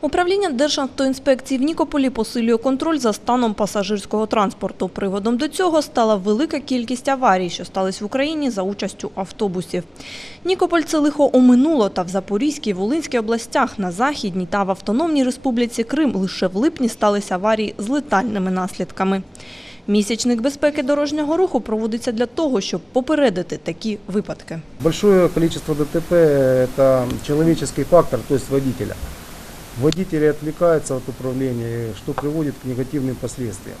Управління Державтоінспекції в Нікополі посилює контроль за станом пасажирського транспорту. Приводом до цього стала велика кількість аварій, що стались в Україні за участю автобусів. Нікополь це лихо оминуло, та в Запорізькій, Волинській областях, на Західній та в Автономній Республіці Крим лише в липні сталися аварії з летальними наслідками. Місячник безпеки дорожнього руху проводиться для того, щоб попередити такі випадки. Большое количество ДТП – это человеческий фактор, то есть водителя Водители отвлекаются от управления, что приводит к негативным последствиям.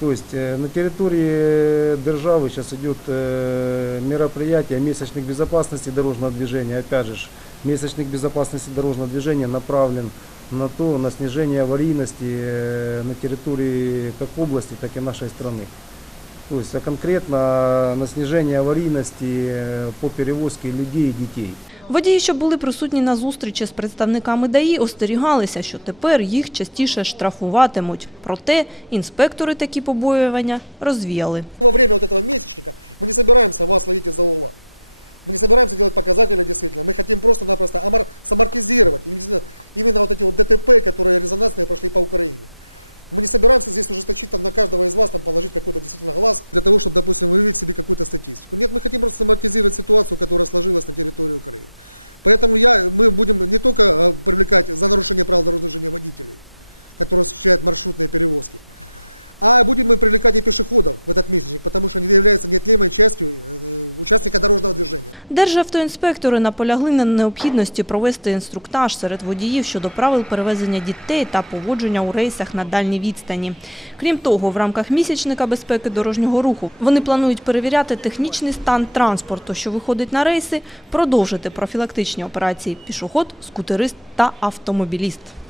То есть э, на территории державы сейчас идет э, мероприятие месячных безопасности дорожного движения. Опять же, ж, месячных безопасности дорожного движения направлен на то, на снижение аварийности э, на территории как области, так и нашей страны. То есть а конкретно на снижение аварийности э, по перевозке людей и детей. Водії, що були присутні на зустрічі з представниками ДАІ, остерігалися, що тепер їх частіше штрафуватимуть. Проте інспектори такі побоювання розвіяли. Thank you. Державтоінспектори наполягли на необхідності провести інструктаж серед водіїв щодо правил перевезення дітей та поводження у рейсах на дальній відстані. Крім того, в рамках місячника безпеки дорожнього руху вони планують перевіряти технічний стан транспорту, що виходить на рейси, продовжити профілактичні операції пішоход, скутерист та автомобіліст.